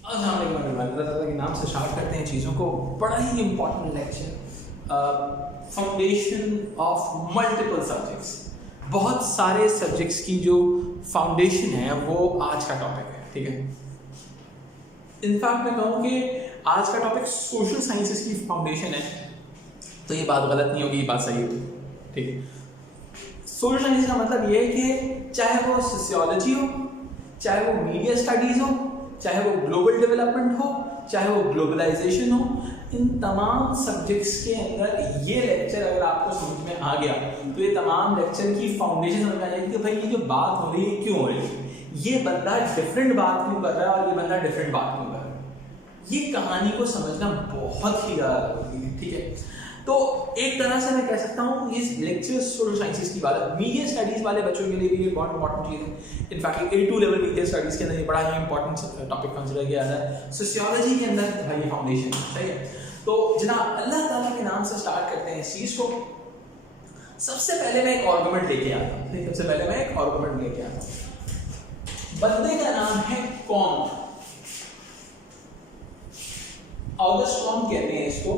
अल्लाह के नाम से स्टार्ट करते हैं चीज़ों को। बड़ा ही important lecture, foundation of multiple subjects. बहुत सारे सब्जेक्ट्स की जो फाउंडेशन है वो आज का टॉपिक है, ठीक है। इनफैक्ट मैं कहूँ कि आज का टॉपिक सोशल साइंसेस की फाउंडेशन है, तो ये बात गलत नहीं होगी, ये बात सही होगी, ठीक है। सोशल साइंस का मतलब ये है कि चाहे वो सोशियोलॉजी हो, चाहे वो मीडिया स्टडीज हो, चाहे वो ग्लोबल डेवलपमेंट हो, चाहे वो ग्लोबलाइजेशन हो, इन तमाम सब्जेक्ट्स के अंदर ये लेक्चर अगर आपको समझ में आ गया तो ये तमाम लेक्चर की फाउंडेशन समझ में आ जाएगी कि भाई ये जो बात हो रही है क्यों हो रही है, ये बंदा डिफरेंट बात क्यों कर रहा है और ये बंदा डिफरेंट बात क्यों कर रहा है। ये कहानी को समझना बहुत ही ज़्यादा जरूरी है, ठीक है। तो एक तरह से मैं कह सकता हूँ ये लेक्चर सोशल साइंसेस की बात है। मीडिया स्टडीज वाले बच्चों के लिए भी ये बहुत इंपॉर्टेंट चीज़ है। In fact A2 level media studies के अंदर ये बड़ा ही इंपॉर्टेंट टॉपिक कंसिडर किया जाता है। सोशियोलॉजी के अंदर भाई ये फाउंडेशन है, सही है। तो जनाब अल्लाह ताला के नाम से स्टार्ट करते हैं इस चीज़ को। सबसे पहले मैं एक आर्गुमेंट लेके आता हूँ, सबसे पहले मैं एक आर्गुमेंट लेके आता हूँ। बंदे का नाम है कॉन्ट, ऑगस्ट कॉन्ट कहते हैं इसको।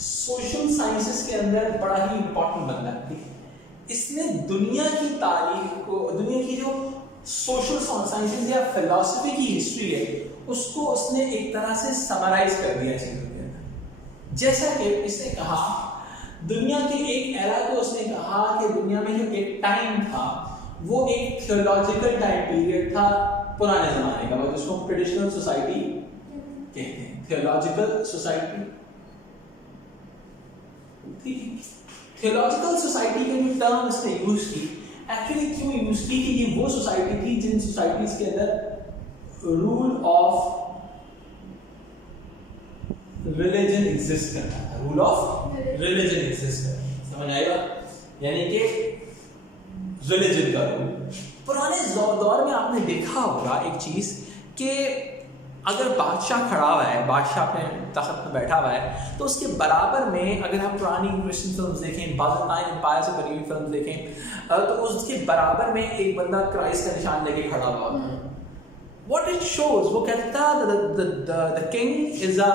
सोशल साइंसेस के अंदर बड़ा ही इंपॉर्टेंट बंदा है। इसने दुनिया की तारीख को, दुनिया की जो सोशल साइंसेस या फिलॉसफी की हिस्ट्री है उसको उसने एक तरह से समराइज कर दिया चीजों के अंदर। जैसा कि इसने कहा दुनिया के एक एरा को उसने कहा कि दुनिया में जो एक टाइम था वो एक थियोलॉजिकल टाइम पीरियड था, पुराने जमाने का, जिसको ट्रेडिशनल सोसाइटी कहते हैं, थियोलॉजिकल सोसाइटी। थियोलॉजिकल सोसाइटी के जो टर्म इसने यूज की, एक्चुअली क्यों यूज की कि ये वो सोसाइटी थी जिन सोसाइटीज के अंदर रूल ऑफ रिलीजन एग्जिस्ट करता था, रूल ऑफ रिलीजन एग्जिस्ट करता, समझ आएगा, यानी कि रिलीजन का रूल। पुराने दौर में आपने देखा होगा एक चीज कि अगर बादशाह खड़ा हुआ है, बादशाह अपने तख्त पर बैठा हुआ है, तो उसके बराबर में अगर हम पुरानी क्रिश्चियन फिल्म्स देखें, बाज़ाइन एम्पायर से बनी हुई फिल्म देखें, तो उसके बराबर में एक बंदा क्राइस्ट का निशान लेके खड़ा हुआ है। What it shows, वो कहता है the king is a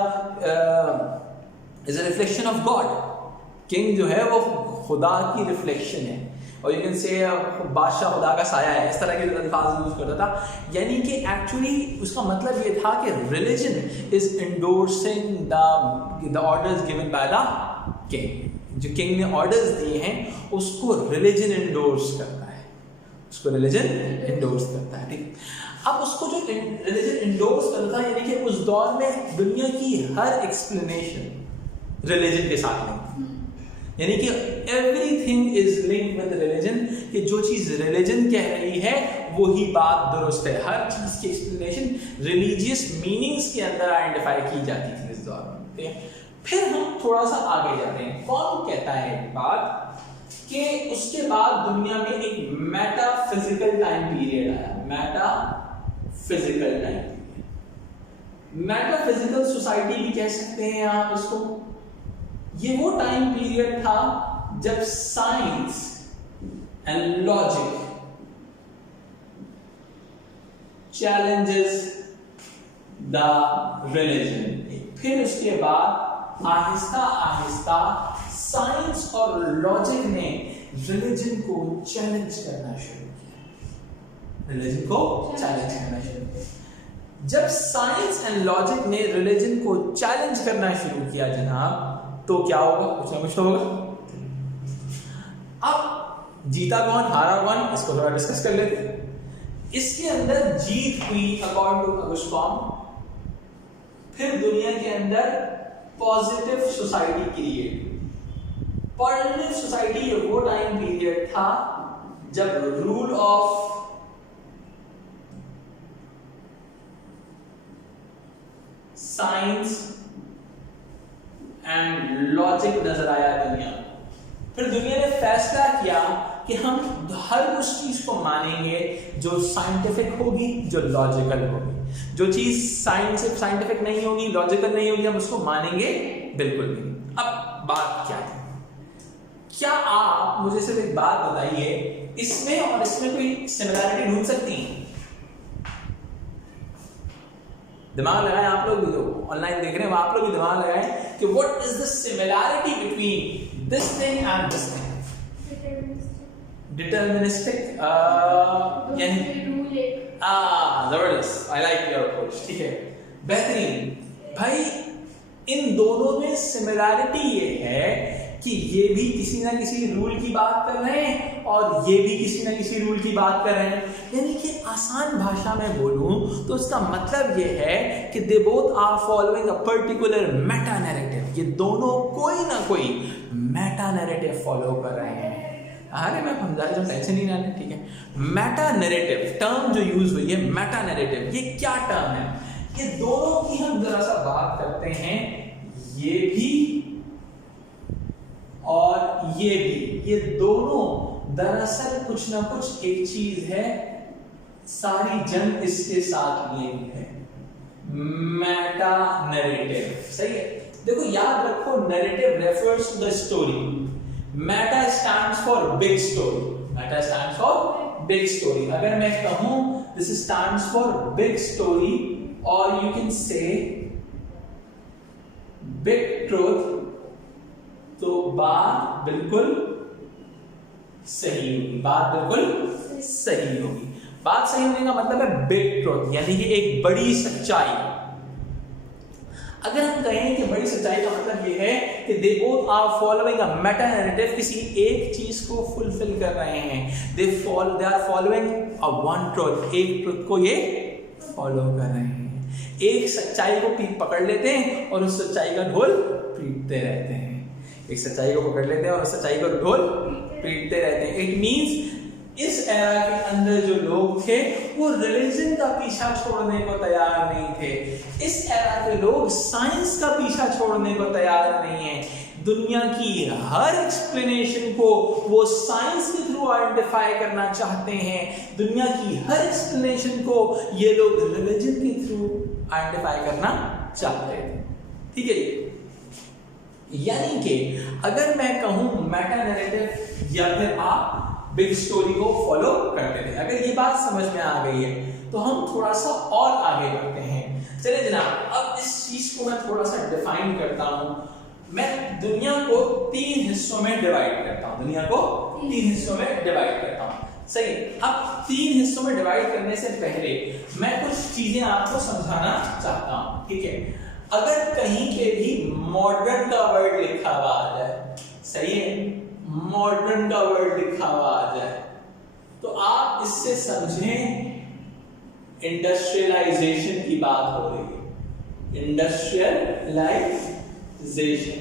reflection of God। King जो है वो खुदा की रिफ्लेक्शन है, और यू कैन से बादशाह खुदा का साया है, इस तरह के अल्फाज यूज करता था। यानी कि एक्चुअली उसका मतलब ये था कि religion is endorsing the orders given by the king. जो किंग ने ऑर्डर्स दिए हैं उसको रिलीजन इंडोर्स करता है, उसको रिलीजन इंडोर्स करता है, ठीक। अब उसको जो रिलीजन इंडोर्स करता है, यानी कि उस दौर में दुनिया की हर एक्सप्लेनेशन रिलीजन के साथ में, यानी कि everything is linked with religion, कि जो चीज रिलीजन कह रही है वही बात दुरुस्त है। हर चीज की एक्सप्लेनेशन रिलीजियस मीनिंग्स के अंदर आइडेंटिफाई की जाती थी इस दौर में। फिर हम थोड़ा सा आगे जाते हैं। कौन कहता है एक बात कि उसके बाद दुनिया में एक मेटाफिजिकल टाइम पीरियड आया, metaphysical time period, metaphysical society भी कह सकते हैं आप इसको। ये वो टाइम पीरियड था जब science and logic challenges the religion. फिर उसके बाद आहिस्ता आहिस्ता साइंस और लॉजिक ने रिलीजन को चैलेंज करना शुरू किया, रिलीजन को चैलेंज करना शुरू किया। जब साइंस एंड लॉजिक ने रिलीजन को चैलेंज करना शुरू किया जनाब, तो क्या होगा, कुछ ना कुछ तो होगा। अब जीता कौन, हारा कौन, इसको थोड़ा डिस्कस कर लेते हैं। इसके अंदर जीत हुई अकॉर्डिंग टू ऑगस्ट कॉन्ट। फिर दुनिया के अंदर पॉजिटिव सोसाइटी क्रिएट हुई। पॉजिटिव सोसाइटी वो टाइम पीरियड था जब rule of science and logic नजर आया दुनिया। फिर दुनिया ने फैसला किया कि हम हर उस चीज को मानेंगे जो साइंटिफिक होगी, जो लॉजिकल होगी। जो चीज साइंटिफिक नहीं होगी, लॉजिकल नहीं होगी, हम उसको मानेंगे बिल्कुल नहीं। अब बात क्या है, क्या आप मुझे सिर्फ एक बात बताइए, इसमें और इसमें कोई सिमिलरिटी ढूंढ सकती हैं? दिमाग लगाएं, आप लोग भी जो ऑनलाइन देख रहे हैं आप लोग भी दिमाग लगाएं कि what is the similarity between this thing and this thing. Deterministic यानी जबरदस्त, आई लाइक योर अप्रोच, ठीक है, बेहतरीन। भाई इन दोनों में सिमिलैरिटी ये है कि ये भी किसी ना किसी रूल की बात कर रहे हैं और ये भी किसी ना किसी रूल की बात कर रहे हैं। यानी कि आसान भाषा में बोलूं तो इसका मतलब ये है कि they both are following a particular meta narrative. ये दोनों कोई ना कोई मेटा नैरेटिव फॉलो कर रहे हैं। अरे मैं समझा रहा हूं, टेंशन नहीं लेना, ठीक है। मेटा नैरेटिव टर्म जो यूज हुई है, मेटा नैरेटिव, ये क्या टर्म है? ये दोनों की हम जरा सा बात करते हैं, ये भी और ये भी, ये दोनों दरअसल कुछ ना कुछ एक चीज है, सारी जंग इसके साथ लिए है, मेटा नैरेटिव। सही है, देखो याद रखो, narrative refers to the story, meta stands for big story, meta stands for big story. अगर मैं कहूं this stands for big story और you can say big truth, तो बात बिल्कुल सही होगी, बात बिल्कुल सही होगी। बात सही होने का मतलब है बिग ट्रूथ, यानी कि एक बड़ी सच्चाई। अगर हम कहें कि बड़ी सच्चाई का मतलब ये है कि they both are following a meta narrative, किसी एक चीज को फुलफिल कर रहे हैं, they are following a one truth, एक ट्रूथ को ये फॉलो कर रहे हैं। एक सच्चाई को पकड़ लेते हैं और उस सच्चाई का ढोल पीटते रहते हैं, एक सच्चाई को पकड़ लेते हैं और उस सच्चाई का ढोल पीटते रहते हैं। इट मींस इस एरा के अंदर जो लोग थे वो रिलीजन का पीछा छोड़ने को तैयार नहीं थे। इस एरा के लोग साइंस का पीछा छोड़ने को तैयार नहीं है। दुनिया की हर एक्सप्लेनेशन को वो साइंस के थ्रू आइडेंटिफाई करना चाहते हैं। दुनिया की हर एक्सप्लेनेशन को ये लोग रिलीजन के थ्रू आइडेंटिफाई करना चाहते थे। ठीक है, यानी कि अगर मैं कहूं मेटा नैरेटिव या फिर आप बिग स्टोरी को फॉलो करते थे, अगर ये बात समझ में आ गई है तो हम थोड़ा सा और आगे बढ़ते हैं। चलिए जनाब, अब इस चीज को मैं थोड़ा सा डिफाइन करता हूं। मैं दुनिया को 3 हिस्सों में डिवाइड करता हूं, दुनिया को 3 हिस्सों में डिवाइड करता हूं। सही, अब 3 हिस्सों में डिवाइड करने से पहले मैं कुछ चीजें आपको समझाना चाहता हूं। ठीक है, अगर कहीं पे भी मॉडर्न का वर्ड लिखा हुआ आ जाए, सही है, मॉडर्न का वर्ड लिखा हुआ आ जाए तो आप इससे समझें इंडस्ट्रियलाइजेशन की बात हो रही है, इंडस्ट्रियलाइजेशन।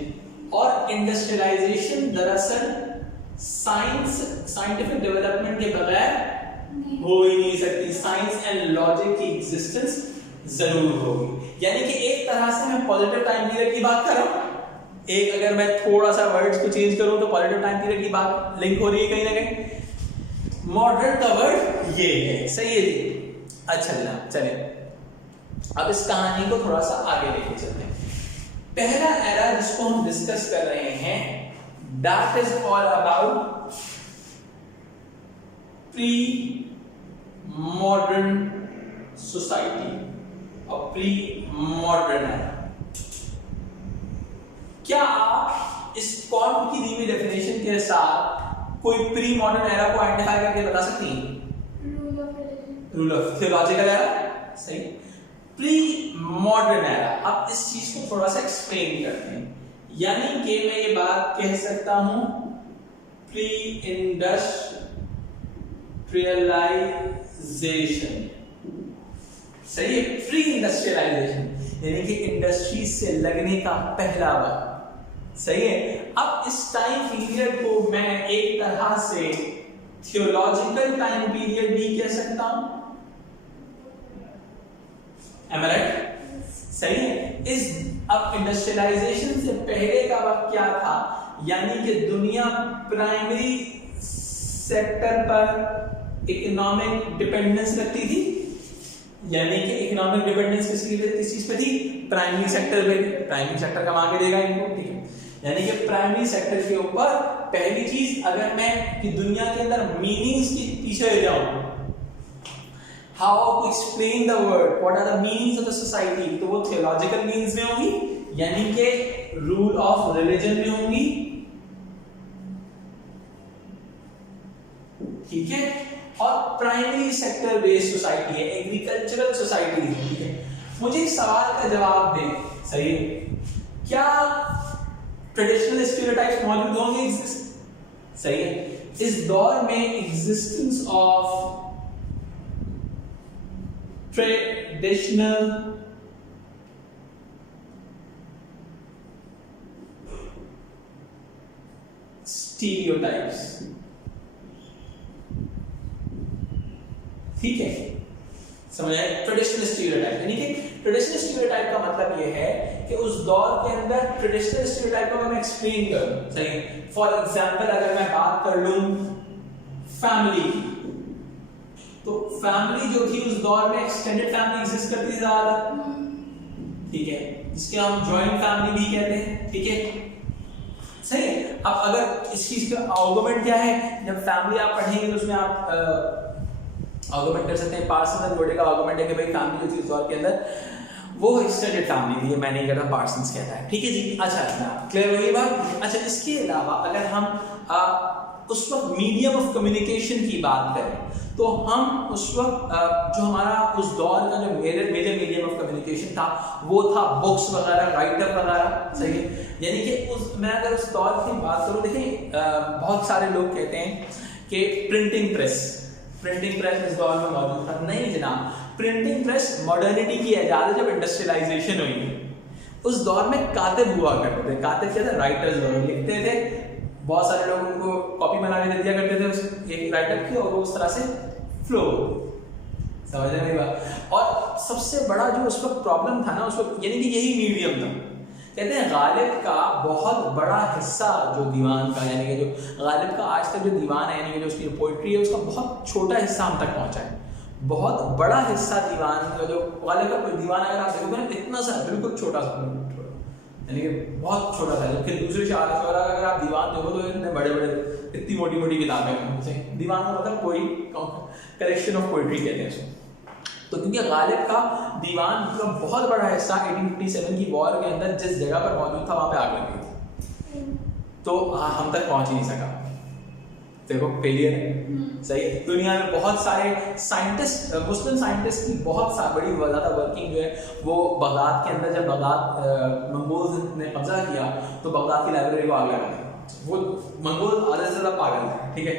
और इंडस्ट्रियलाइजेशन दरअसल साइंटिफिक डेवलपमेंट के बगैर हो ही नहीं सकती। साइंस एंड लॉजिक की एग्जिस्टेंस जरूर होगी। यानी कि एक तरह से मैं पॉजिटिव टाइम पीरियड की बात कर रहा हूं, एक अगर मैं थोड़ा सा वर्ड्स को चेंज करूं तो पॉजिटिव टाइम पीरियड की बात लिंक हो रही है कहीं ना कहीं। मॉडर्न का वर्ड ये है, सही है जी। अच्छा जनाब, चलिए अब इस कहानी को थोड़ा सा आगे लेके चलते हैं। पहला एरा जिसको हम डिस्कस कर रहे हैं that is all about pre modern society और प्री मॉडर्न एरा। क्या आप इस कॉर्प की दी हुई डेफिनेशन के साथ कोई प्री मॉडर्न एरा को आइडेंटिफाई करके बता सकती हैं? रूल ऑफ थियोलॉजिकल एरा, सही। प्री मॉडर्न एरा, अब इस चीज को थोड़ा सा एक्सप्लेन करते हैं। यानी कि मैं ये बात कह सकता हूं प्री इंडस्ट्रियलाइजेशन, सही है, प्री इंडस्ट्रियलाइजेशन यानी कि इंडस्ट्री से लगने का पहला वक्त, सही है। अब इस टाइम पीरियड को मैं एक तरह से थियोलॉजिकल टाइम पीरियड भी कह सकता हूं, am I right? सही है। इस अब इंडस्ट्रियलाइजेशन से पहले का वक्त क्या था, यानी कि दुनिया प्राइमरी सेक्टर पर इकोनॉमिक डिपेंडेंस रखती थी। यानी कि इकोनॉमिक डिपेंडेंस किस चीज पे थी? प्राइमरी सेक्टर पे। प्राइमरी सेक्टर कमा के देगा इनको, ठीक है। यानी कि प्राइमरी सेक्टर के ऊपर पहली चीज, अगर मैं कि दुनिया के अंदर मीनिंग्स के पीछे जाऊं, how to explain the word, what are the meanings of the society, तो वो थियोलॉजिकल मीनिंग्स में होंगी, यानी कि रूल ऑफ रिलीजन में होंगी, ठीक है। और प्राइमरी सेक्टर बेस्ड सोसाइटी है, एग्रीकल्चरल सोसाइटी है, ठीक है। मुझे इस सवाल का जवाब दें, सही है, क्या ट्रेडिशनल स्टीरियोटाइप्स मौजूद होंगे, सही है। इस दौर में एग्जिस्टेंस ऑफ ट्रेडिशनल स्टीरियोटाइप्स, ठीक है, समझ आए। ट्रेडिशनल स्टीरियोटाइप यानी कि ट्रेडिशनल स्टीरियोटाइप का मतलब यह है कि उस दौर के अंदर ट्रेडिशनल स्टीरियोटाइप को मैं एक्सप्लेन करूं, सही। फॉर एग्जांपल अगर मैं बात कर लूं फैमिली की, तो फैमिली जो थी उस दौर में एक्सटेंडेड फैमिली एग्जिस्ट करती थी ज्यादा, ठीक है, जिसके हम जॉइंट फैमिली भी कहते हैं, ठीक है, सही है। अब अगर इस चीज का आर्गुमेंट क्या है, जब फैमिली आप पढ़ेंगे तो उसमें आप आर्गुमेंट कर सकते हैं। पार्सन और गोडे का आर्गुमेंट है कि भाई फैमिली जो थी उस दौर के अंदर वो एक्सटेंडेड फैमिली थी, मैं नहीं कहता, पार्सन्स कहता है, ठीक है जी। अच्छा, क्लियर हुई बात। अच्छा, इसके अलावा अगर हम उस वक्त मीडियम ऑफ कम्युनिकेशन की बात करें, तो हम उस वक्त जो हमारा उस दौर का जो मेजर मीडियम ऑफ कम्युनिकेशन था वो था बुक्स वगैरह, राइटर वगैरह, सही है। यानी कि मैं अगर उस दौर की बात करूं, देखिए बहुत सारे लोग कहते हैं कि प्रिंटिंग प्रेस इस दौर में मौजूद था, नहीं जनाब। प्रिंटिंग प्रेस मॉडर्निटी की इजाद है जब इंडस्ट्रियलाइजेशन हुई। उस दौर में कातिब हुआ करते थे, कातिब क्या थे, राइटर्स लोग लिखते थे, बहुत सारे लोग उनको कॉपी बना के दे दिया करते थे उस एक राइटर की, और वो उस तरह से फ्लो, समझ नहीं बात। और सबसे बड़ा जो उस वक्त प्रॉब्लम था ना उस वक्त, यानी कि यही मीडियम था। कहते हैं गालिब का बहुत बड़ा हिस्सा जो दीवान का, यानी कि जो गालिब का आज तक जो दीवान है, यानी कि जो उसकी पोइट्री है, उसका बहुत छोटा हिस्सा हम तक पहुंचा है। बहुत बड़ा हिस्सा दीवान का, जो गालिब का कोई दीवान अगर आप देखोगे ना, इतना सा बिल्कुल छोटा सा, यानी कि बहुत छोटा सा। जबकि दूसरे शायर का अगर आप दीवान देखो तो इतने बड़े बड़े, इतनी मोटी मोटी किताबें हैं। दीवान का मतलब कोई कलेक्शन ऑफ पोइट्री कहते हैं उसको। तो क्योंकि गालिब का दीवान का बहुत बड़ा हिस्सा 1857 की वॉर के अंदर जिस जगह पर मौजूद था वहां पे आग लग गई थी, तो हम तक पहुंच ही नहीं सका। देखो फेलियर है, सही। दुनिया में बहुत सारे साइंटिस्ट, मुस्लिम साइंटिस्ट की बहुत बड़ी ज़्यादा वर्किंग जो है वो बगदाद के अंदर, जब बगदाद मंगोल्स ने कब्जा किया तो बगदाद की लाइब्रेरी को आग लगा दी। वो मंगोल आधे से ज़्यादा पागल थे, ठीक है।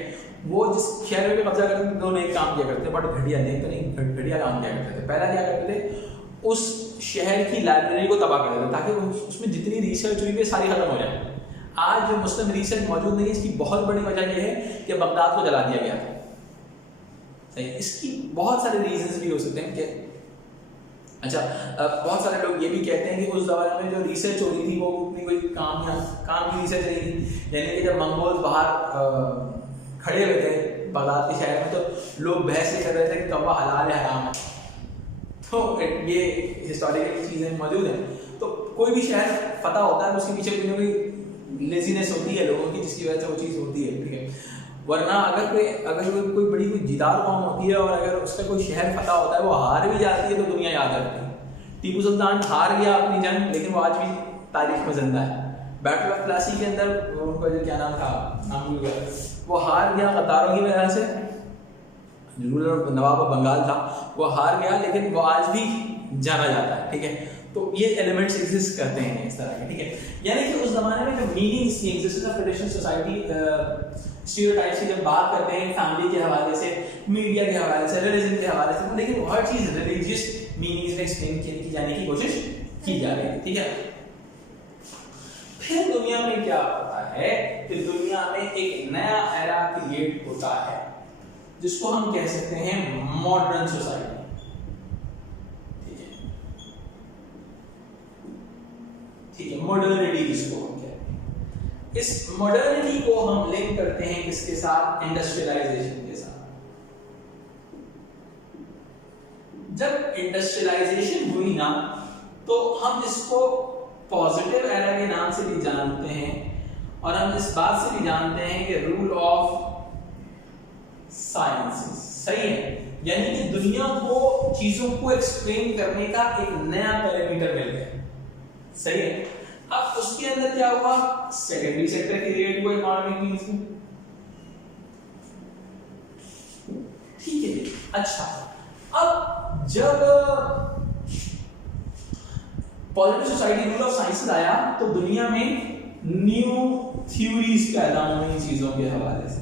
वो जिस शहर में कब्जा करते थे दोनों एक काम किया करते, बट घटिया नहीं तो नहीं, घटिया काम किया करते थे। पहला क्या करते थे, उस शहर की लाइब्रेरी को तबाह कर देते ताकि उसमें जितनी रिसर्च हुई है सारी खत्म हो जाए। आज जो मुस्लिम रिसर्च मौजूद नहीं है, इसकी बहुत बड़ी वजह यह है कि बगदाद को जला दिया गया था, सही। इसकी बहुत सारे रीजंस भी हो सकते हैं कि अच्छा, बहुत सारे लोग ये भी कहते हैं कि उस दौरान में जो रिसर्च हो रही थी वो उतनी कोई काम की रिसर्च नहीं थी। यानी कि जब मंगोल बाहर खड़े हुए थे बगदाद के शहर में, तो लोग बहस ये कर रहे थे कि कौवा हलाल है हराम है। तो ये हिस्टोरिकल चीजें मौजूद हैं। तो कोई भी शहर फतह होता है तो उसके पीछे कोई ना कोई लेजीनेस होती है लोगों की, जिसकी वजह से वो चीज़ होती है, ठीक है। वरना अगर कोई बड़ी कोई जिदार कौम होती है और अगर उसका कोई शहर फतह होता है, वो हार भी जाती है तो दुनिया याद रखती है। टीपू सुल्तान हार गया अपनी जंग, लेकिन वो आज भी तारीख में जिंदा है। बैटल ऑफ प्लासी के अंदर उनका जो क्या नाम था, नाम भूल गया, वो हार गया कतारों की वजह से। रूलर नवाब ऑफ बंगाल था, वो हार गया, लेकिन वो आज भी जाना जाता है, ठीक है। तो ये एलिमेंट्स एग्जिस्ट करते हैं इस तरह के, ठीक है। यानी कि उस जमाने में जो मीनिंग्स थी, existence of traditional society, stereotypes की जब बात करते हैं फैमिली के हवाले से, मीडिया के हवाले से, रिलीजन के हवाले से, लेकिन वो हर चीज रिलीजियस मीनिंग्स में एक्सप्लेन की जाने की कोशिश की जा रही है, ठीक है। फिर दुनिया में क्या होता है कि दुनिया में एक नया एरा क्रिएट होता है जिसको हम कह सकते हैं मॉडर्न सोसाइटी, ठीक है, मॉडर्निटी जिसको हम कहते हैं। इस मॉडर्निटी को हम लिंक करते हैं किसके साथ, इंडस्ट्रियलाइजेशन के साथ। जब इंडस्ट्रियलाइजेशन हुई ना, तो हम इसको पॉजिटिव एरा के नाम से भी जानते हैं, और हम इस बात से भी जानते हैं कि रूल ऑफ साइंसेस, सही है। यानी कि दुनिया को चीजों को एक्सप्लेन करने का एक नया पैरामीटर मिल गया, सही है। अब उसके अंदर क्या हुआ, सेकेंडरी सेक्टर क्रिएट हुआ इकोनॉमिक मींस में, ठीक है। अच्छा, अब जब positive society rule of sciences आया तो दुनिया में न्यू थ्योरीज पैदा हुई चीजों के हवाले से,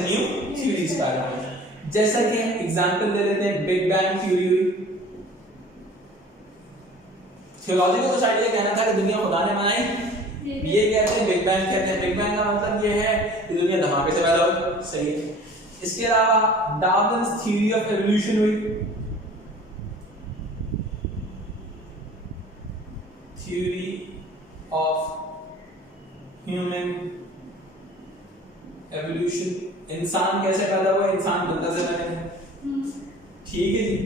न्यू थ्योरीज पैदा हुई। जैसा कि एग्जांपल ले लेते हैं, बिग बैंग थ्योरी हुई। थियोलॉजिकल सोसाइटी का कहना था कि दुनिया खुदा ने बनाई, ये कहते हैं बिग बैंग कहते हैं। बिग बैंग का मतलब ये है कि दुनिया धमाके से पैदा हुई, सही है। इसके अलावा डार्विन्स थ्योरी ऑफ एवोल्यूशन हुई, थ्योरी ऑफ ह्यूमन एवोल्यूशन, इंसान कैसे पैदा हुआ, इंसान गंदा से बने थे, ठीक है जी।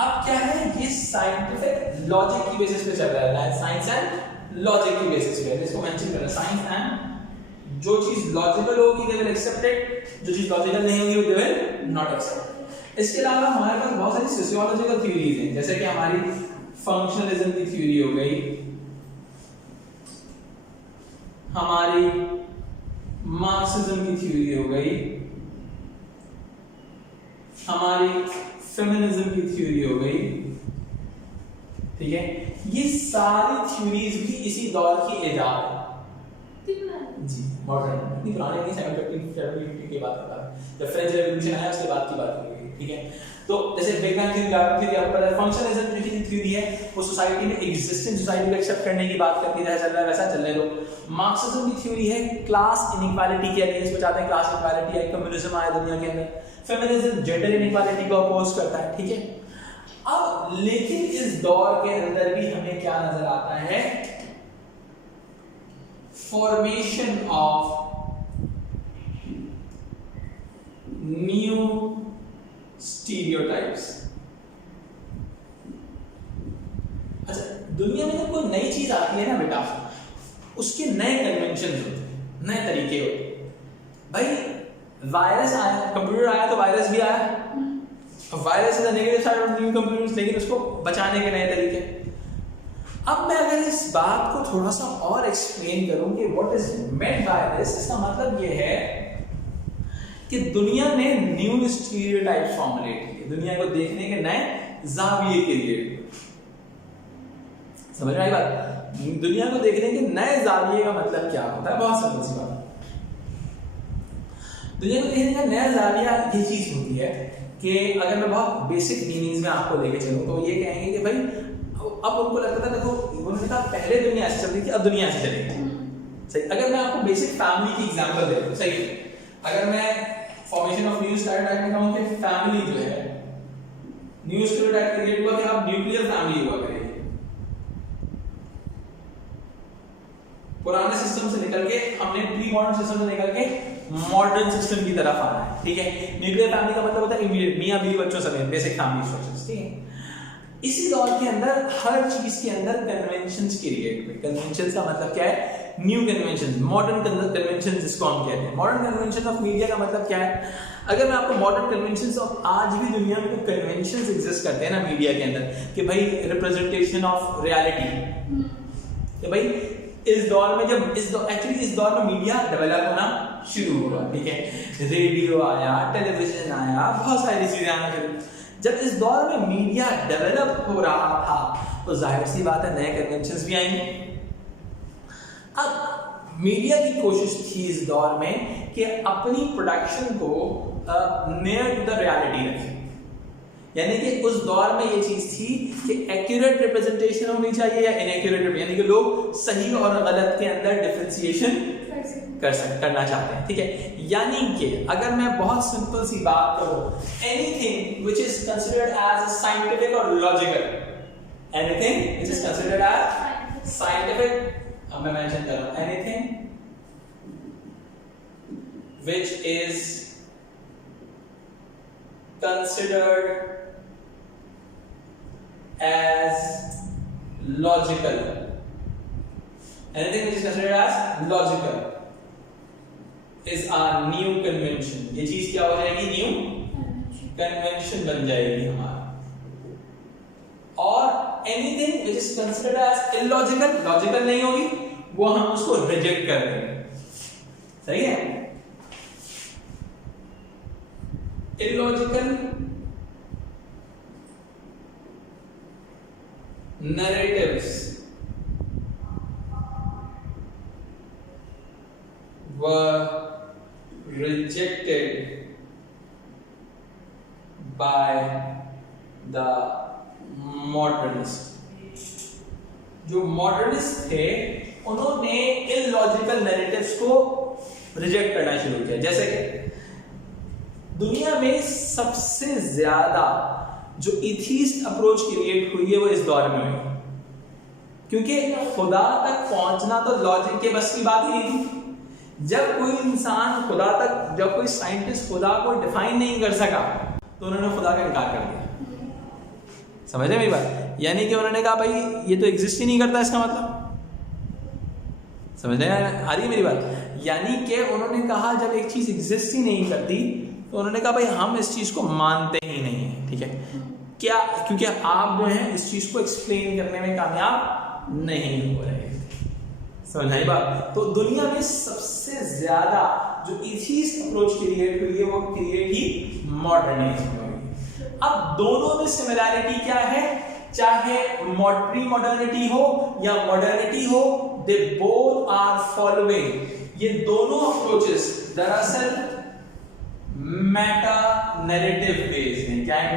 अब क्या है, ये साइंटिफिक लॉजिक की बेसिस पे चल रहा है, साइंस एंड लॉजिक की बेसिस पे, इसको मेंशन कर रहा है, साइंस एंड जो चीज लॉजिकल होगी दे विल एक्सेप्ट इट, जो चीज लॉजिकल नहीं होगी दे विल नॉट एक्सेप्ट। इसके अलावा हमारे पास बहुत सारी सोशियोलॉजिकल थ्योरीज हैं, जैसे कि हमारी फंक्शनलिज्म की थ्योरी हो गई, हमारी मार्क्सिज्म की थ्योरी हो गई, हमारी फेमिनिज्म की थ्योरी हो गई, ठीक है। ये सारी थ्योरीज भी इसी दौर की इजाद है जी, मॉडर्न, इतनी पुरानी नहीं, 1750 की बात करता है, जब फ्रेंच रेवोल्यूशन आया उसके बाद की बात की गई, ठीक है। तो जैसे बिग बैंग थ्योरी आपको पता है, फंक्शनलिज्म जो थ्योरी है वो सोसाइटी में एग्जिस्टिंग सोसाइटी को एक्सेप्ट करने की बात करती है, जैसा चल रहा है वैसा चलने दो। मार्क्सिज्म की थ्योरी है क्लास इनइक्वालिटी के अगेंस्ट बचाते हैं, क्लास इनइक्वालिटी है, कम्युनिज्म आया दुनिया के अंदर। फेमिनिज्म जेंडर इनइक्वालिटी को अपोज करता है, ठीक है। अब लेकिन इस दौर के अंदर भी हमें क्या नजर आता है, फॉर्मेशन ऑफ न्यू स्टीरियोटाइप्स। अच्छा, दुनिया में जब कोई नई चीज आती है ना बेटा, उसके नए कन्वेंशन होते हैं, नए तरीके होते हैं। भाई वायरस आया, कंप्यूटर आया तो वायरस भी आया, virus is the negative side of new computers, लेकिन उसको बचाने के नए तरीके। अब मैं अगर इस बात को थोड़ा सा और एक्सप्लेन करूं कि what is meant by this, इसका मतलब ये है कि दुनिया ने न्यू स्टीरियोटाइप्स फॉर्मुलेट किए, दुनिया को देखने के नए जाविये क्रिएट, समझ में आई बात। दुनिया को देखने के नए जाविये का मतलब क्या होता है, बहुत सिंपल सी बात। दुनिया को देखने का नया जाविया ये चीज होती है कि अगर मैं बहुत बेसिक मीनिंग्स में आपको लेके चलूं तो ये कहेंगे कि भाई अब उनको लगता था, देखो उन्होंने कहा पहले दुनिया ऐसे चलती थी, अब दुनिया ऐसे चलेगी, सही। अगर मैं आपको बेसिक फैमिली की एग्जांपल दे दूं, सही, अगर मैं फॉर्मेशन ऑफ न्यू स्टीरियोटाइप में कहूं कि फैमिली जो है, न्यू स्टीरियोटाइप क्रिएट हुआ कि अब न्यूक्लियर फैमिली हुआ करेगी। पुराने सिस्टम से निकल के हमने प्री मॉडर्न सिस्टम से निकल के मॉडर्न सिस्टम की तरफ आना है, ठीक है। न्यूक्लियर फैमिली का मतलब होता है इमीडिएट मियां बीवी बच्चों समेत बेसिक फैमिली स्ट्रक्चर्स, ठीक है। इसी दौर के अंदर हर चीज के अंदर कन्वेंशंस क्रिएट हुए। कन्वेंशंस का मतलब क्या है, न्यू कन्वेंशंस, मॉडर्न कन्वेंशंस जिसको हम कहते हैं। मॉडर्न कन्वेंशन ऑफ मीडिया का मतलब क्या है, अगर मैं आपको मॉडर्न कन्वेंशंस ऑफ आज भी दुनिया में जो कन्वेंशंस एग्जिस्ट करते हैं ना मीडिया के अंदर, कि भाई रिप्रेजेंटेशन ऑफ रियलिटी, कि भाई इस दौर में जब एक्चुअली इस दौर में मीडिया डेवलप होना शुरू हुआ, ठीक है। रेडियो आया, टेलीविजन आया, बहुत सारी चीजें आना शुरू। जब इस दौर में मीडिया डेवलप हो रहा था तो जाहिर सी बात है नए कन्वेंशंस भी आएंगे। अब मीडिया की कोशिश थी इस दौर में कि अपनी प्रोडक्शन को नियर टू द रियलिटी रखे, यानी कि उस दौर में ये चीज थी कि एक्यूरेट रिप्रेजेंटेशन होनी चाहिए या इनएक्यूरेट, यानी कि लोग सही और गलत के अंदर डिफरेंशिएशन करना चाहते हैं, ठीक है। यानी कि अगर मैं बहुत सिंपल सी बात करूं, anything which is considered as scientific और logical, anything which is considered as scientific, अब मैं मेंशन कर रहा हूं, anything which is considered as logical, anything which is considered as logical is a new convention। ये चीज क्या हो जाएगी, न्यू कन्वेंशन बन जाएगी हमारा। और anything which is considered as illogical, logical नहीं होगी, वो हम उसको रिजेक्ट कर देंगे। सही है? Illogical narratives were rejected by the modernists। जो मॉडर्निस्ट थे उन्होंने इलॉजिकल नैरेटिव्स को रिजेक्ट करना शुरू किया। जैसे कि दुनिया में सबसे ज्यादा जो इथीस्ट अप्रोच क्रिएट हुई है वो इस दौर में हुई, क्योंकि खुदा तक पहुंचना तो लॉजिक के बस की बात ही नहीं थी। जब कोई इंसान खुदा तक, जब कोई साइंटिस्ट खुदा को डिफाइन नहीं कर सका तो उन्होंने खुदा का इनकार कर दिया। समझ रहे मेरी बात? यानी कि उन्होंने कहा भाई ये तो एग्जिस्ट ही नहीं करता, इसका मतलब समझ रहे हैं? आ रही है मेरी बात? यानी कि उन्होंने कहा जब एक चीज एग्जिस्ट ही नहीं करती तो उन्होंने कहा भाई हम इस चीज को मानते ही नहीं है। ठीक है क्या? क्योंकि आप जो है इस चीज को एक्सप्लेन करने में कामयाब नहीं हो रहे। समझ आई बात? तो दुनिया में सबसे ज्यादा जो इथीस्ट अप्रोच क्रिएट हुई है वो क्रिएट ही मॉडर्निज्म में हुई। अब दोनों में सिमिलैरिटी क्या है? चाहे प्री मॉडर्निटी हो या मॉडर्निटी हो, दे बोथ आर फॉलोइंग, ये दोनों अप्रोचेस दरअसल मेटा नैरेटिव बेस्ड है। क्या है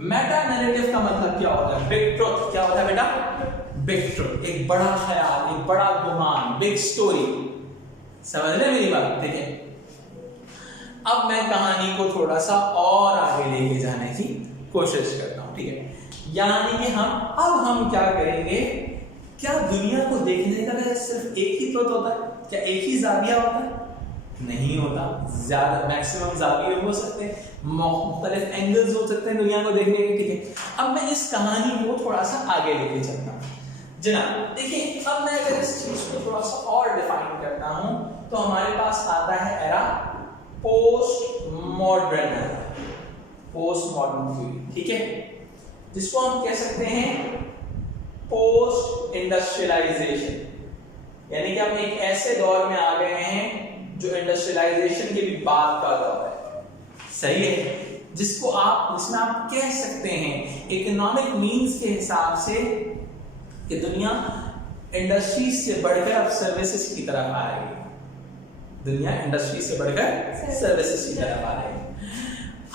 मेटा नैरेटिव का मतलब क्या होता है? Big truth. क्या होता है बेटा? बिग ट्रुथ, एक बड़ा ख्याल, एक बड़ा गुमान, बिग स्टोरी। समझ रहे मेरी बात? देखिए अब मैं कहानी को थोड़ा सा और आगे लेके जाने की कोशिश करता हूं। ठीक है, यानी कि हम क्या करेंगे? क्या दुनिया को देखने का सिर्फ एक ही ट्रुथ होता है? क्या एक ही जाविया होता है? नहीं होता। ज्यादा मैक्सिमम जाविये हो सकते हैं, मुख्तलिफ एंगल्स हो सकते हैं दुनिया को देखने के। ठीक है, अब मैं इस कहानी को थोड़ा सा आगे लेके चलता हूँ जनाब। देखिए अब मैं अगर इस चीज को थोड़ा सा और डिफाइन करता हूं तो हमारे पास आता है era post modern. Post modern theory, ठीक है, जिसको हम कह सकते हैं पोस्ट इंडस्ट्रियलाइजेशन। यानी कि हम एक ऐसे दौर में आ गए हैं जो इंडस्ट्रियलाइजेशन की भी बात का दौर है। सही है, जिसमें आप कह सकते हैं इकोनॉमिक मींस के हिसाब से कि दुनिया इंडस्ट्रीज से बढ़कर अब सर्विसेज की तरफ आ रही है। दुनिया इंडस्ट्री से बढ़कर सर्विसेज की तरफ आ रही है।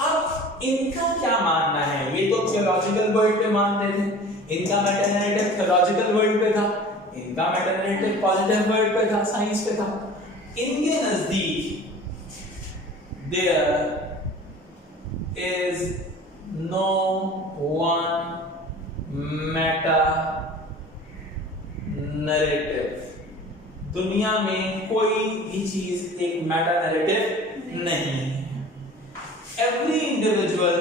अब इनका क्या मानना है? ये तो थियोलॉजिकल वर्ल्ड पे मानते थे, इनका मेटा नैरेटिव थियोलॉजिकल वर्ल्ड पे था, इनका मेटा नैरेटिव पॉजिटिव वर्ल्ड पे था, साइंस पे था। इनके नजदीक there is no one meta narrative. दुनिया में कोई भी चीज एक मेटा नैरेटिव नहीं है। Every individual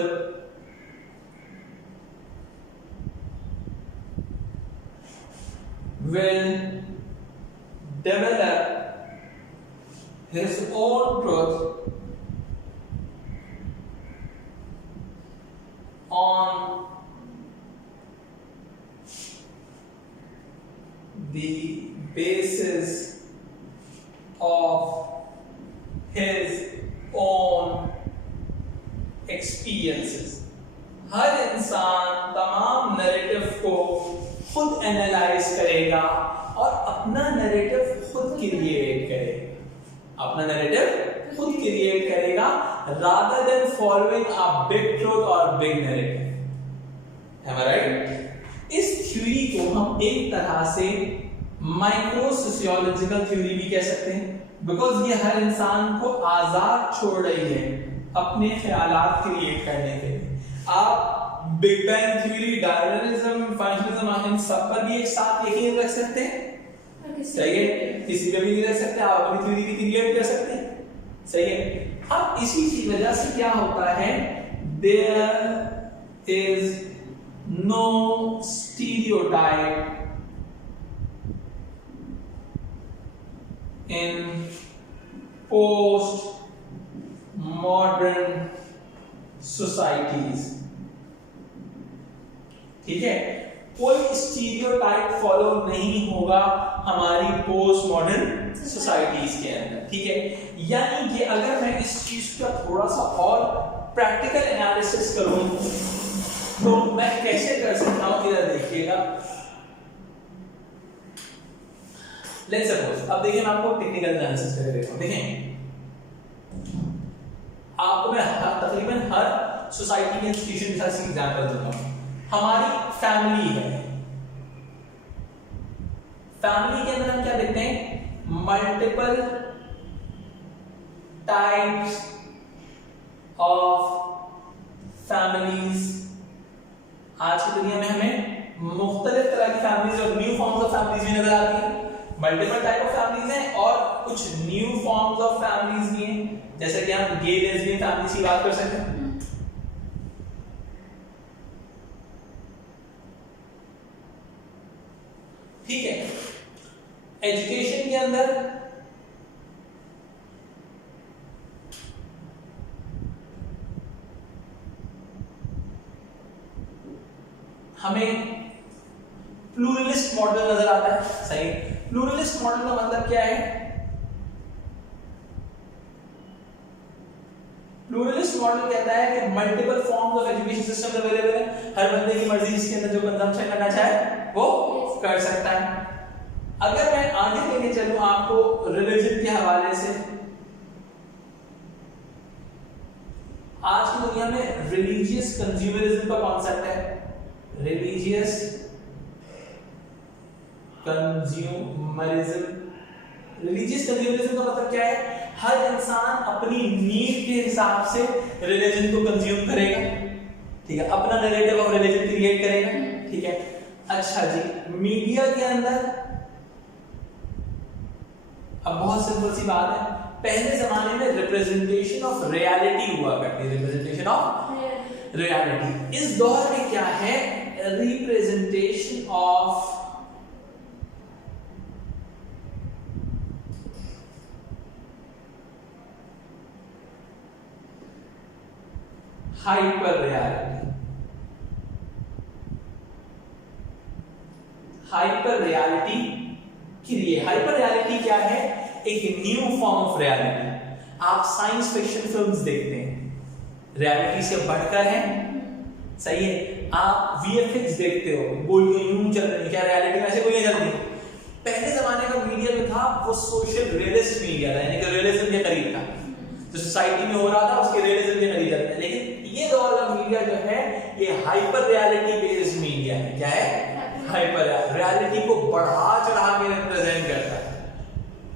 will develop his own truth on the basis of his own experiences। हर इंसान तमाम नैरेटिव को खुद एनालाइज करेगा और अपना नैरेटिव खुद क्रिएट करेगा। अपना नैरेटिव खुद क्रिएट करेगा rather than following a big truth or big narrative। Am I right? इस थ्योरी को हम एक तरह से माइक्रो सोशियोलॉजिकल थ्योरी भी कह सकते हैं, बिकॉज ये हर इंसान को आजाद छोड़ रही है अपने ख्यालात क्रिएट करने के लिए। आप big bang theory, Darwinism, functionalism, इन सब पर भी एक साथ यकीन रख सकते हैं। सही है, किसी पे भी नहीं रख सकते, आप अपनी थ्योरी भी क्रिएट कर सकते हैं। सही है। अब इसी की वजह से क्या होता है, there is no stereotype in post modern societies, ठीक है, कोई स्टीरियोटाइप फॉलो नहीं होगा हमारी पोस्ट मॉडर्न सोसाइटीज के अंदर, ठीक है। यानी कि अगर मैं इस चीज का थोड़ा सा और प्रैक्टिकल एनालिसिस करूं तो मैं कैसे कर सकता हूं, इधर देखिएगा। लेट्स सपोज, अब देखिए मैं आपको टेक्निकल एनालिसिस करके देता हूं। देखें, आपको मैं तकरीबन हर सोसाइटी के इंस्टीट्यूशन के साथ एग्जांपल देता हूं। हमारी फैमिली है, फैमिली के अंदर हम क्या देखते हैं, मल्टीपल टाइप्स ऑफ फैमिलीज। आज की दुनिया में हमें मुख्तलिफ तरह की फैमिलीज और न्यू फॉर्म्स ऑफ फैमिलीज भी नजर आती है। मल्टीपल टाइप ऑफ फैमिलीज हैं और कुछ न्यू फॉर्म्स ऑफ फैमिलीज भी हैं, जैसे कि हम गे लेस्बियन फैमिलीज की बात कर सकते हैं। ठीक है, एजुकेशन के अंदर हमें प्लूरलिस्ट मॉडल नजर आता है, सही। प्लूरलिस्ट मॉडल का मतलब क्या है, प्लूरलिस्ट मॉडल कहता है कि multiple forms of education system available है, हर बंदे की मर्जी जिसके अंदर जो कंजम्पशन करना चाहे वो कर सकता है। अगर मैं आगे लेके चलूं आपको रिलीजन के हवाले से, आज की दुनिया में रिलीजियस कंज्यूमरिज्म का कॉन्सेप्ट है। रिलीजियस कंज्यूमरिज्म, रिलीजियस कंज्यूमरिज्म का मतलब क्या है, हर इंसान अपनी नीड के हिसाब से रिलीजन को कंज्यूम करेगा, ठीक है, अपना नैरेटिव ऑफ रिलीजन क्रिएट करेगा, ठीक है। अच्छा जी, मीडिया के अंदर अब बहुत सिंपल सी बात है, पहले जमाने में रिप्रेजेंटेशन ऑफ रियलिटी हुआ करती है, रिप्रेजेंटेशन ऑफ रियलिटी। इस दौर में क्या है, representation of hyper reality. Hyper reality hyper reality क्या है, एक न्यू फॉर्म ऑफ रियलिटी। आप साइंस फिक्शन फिल्म्स देखते हैं, रियलिटी से बढ़कर है, सही है। आप वीएफएक्स देखते हो, गोलियां यूं चल रही, क्या रियलिटी में ऐसे गोलियां चल रही? पहले जमाने का मीडिया में था वो सोशल रियलिस्ट मीडिया था, यानी कि रियलिज्म के करीब था, जो सोसाइटी में हो रहा था उसके रियलिज्म के करीब था। लेकिन ये दौर का मीडिया जो है ये हाइपर रियलिटी बेस्ड मीडिया है। क्या है? हाइपर रियलिटी को बढ़ा चढ़ा के रिप्रेजेंट करता है।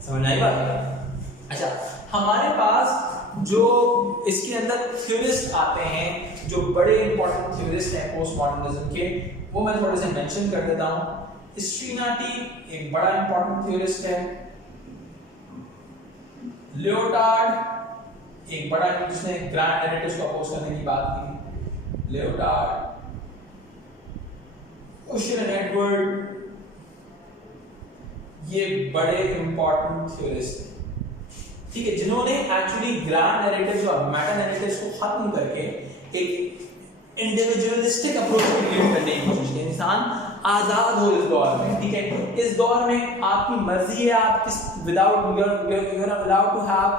समझ आई बात? अच्छा, हमारे पास जो इसके अंदर थ्योरिस्ट आते हैं, जो बड़े इंपॉर्टेंट थ्योरिस्ट हैं पोस्ट मॉडर्निज्म के, वो मैं थोड़े से मेंशन कर देता हूं। स्ट्रीनाटी एक बड़ा इंपॉर्टेंट थ्योरिस्ट है। लियोटार्ड एक बड़ा, जिसने ग्रैंड नैरेटिव्स को अपोज करने की बात की। लियोटार्ड, ओशियन एडवर्ड, ये बड़े इंपॉर्टेंट थ्योरिस्ट हैं, ठीक है, जिन्होंने एक्चुअली ग्रैंड नैरेटिव्स और मेटा नैरेटिव्स को खत्म करके एक इंडिविजुअलिस्टिक अप्रोच क्रिएट करने की कोशिश की। इंसान आजाद हो इस दौर में, ठीक है। इस दौर में आपकी मर्जी है, आप किस without you're allowed to have,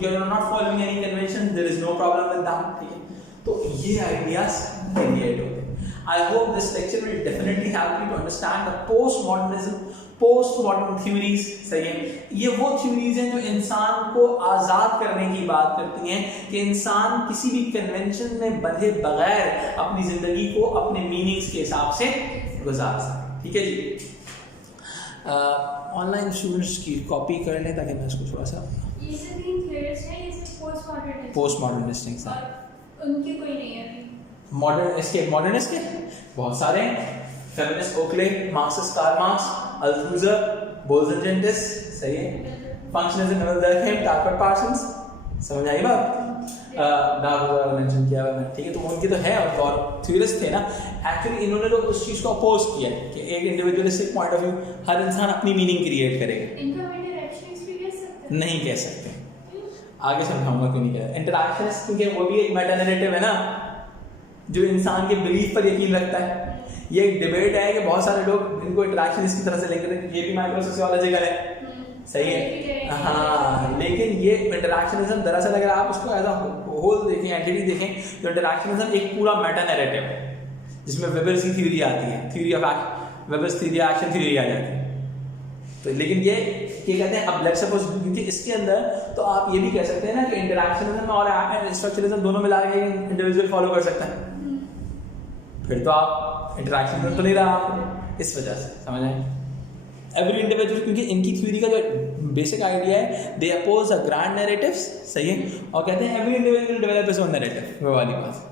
you're not following any convention, there is no problem with that, ठीक है। तो ये आइडियाज क्रिएट होते हैं। I hope this lecture will definitely help you to understand the postmodernism, postmodern theories, सही है। ये वो थ्योरीज हैं जो इंसान को आजाद करने की बात करती हैं, कि इंसान किसी भी कन्वेंशन में बंधे बगैर अपनी जिंदगी को अपने मीनिंग्स के हिसाब से गुजार सके, ठीक है जी। ऑनलाइन स्टूडेंट्स की कॉपी कर लें ताकि मैं इसको थोड़ा सा, ये से तीन थ्योरीज हैं, ये से पोस्टमॉडर्निस्ट हैं, उनकी कोई नहीं है। मॉडर्न इसके मॉडर्निस्ट के बहुत सारे हैं। Feminist Oakley, Marxist Karl Marx, Althusser, Bowles Gintis, सही है। Functionalism noble Durkheim, Talcott Parsons, समझ आई बात? डार्विन मेंशन किया है, ठीक है। तो उनके तो है और थ्योरिस्ट थे ना, एक्चुअली इन्होंने तो उस चीज को अपोज किया कि एक इंडिविजुअलिस्टिक पॉइंट ऑफ व्यू, हर इंसान अपनी मीनिंग क्रिएट करेगा। इनका इंटरैक्शंस भी कह सकते हैं? नहीं कह सकते। आगे समझाऊंगा क्यों नहीं कह रहा। इंटरैक्शनिस्ट क्योंकि वो भी एक मेटा नैरेटिव है ना, जो इंसान के बिलीफ पर यकीन रखता है। ये एक डिबेट है कि बहुत सारे लोग इनको इंटरैक्शनिस्ट की तरह से लेकर ये भी माइक्रो सोशियोलॉजिकल है, सही है हाँ, लेकिन ये इंटरैक्शनिज्म दरअसल अगर आप उसको एज अ होल देखें, एंटिटी देखें, तो इंटरैक्शनिज्म एक पूरा मेटा नैरेटिव है जिसमें वेबर्स की थ्योरी आती है, theory of Weber's theory action theory आ जाती है। तो लेकिन ये कहते हैं अब लेट्स सपोज, क्योंकि इसके अंदर तो आप ये भी कह सकते हैं ना कि इंटरैक्शनिज्म और स्ट्रक्चरलिज्म दोनों मिला के इंडिविजुअल फॉलो कर सकता है, फिर तो आप इंटरैक्शनिज्म तो नहीं रहा आप, इस वजह से समझ आए। एवरी इंडिविजुअल, क्योंकि इनकी थ्योरी का जो बेसिक आइडिया है, दे अपोज अ ग्रैंड नैरेटिव्स, सही है, और कहते हैं every individual develop his own narrative, वो वाली बात।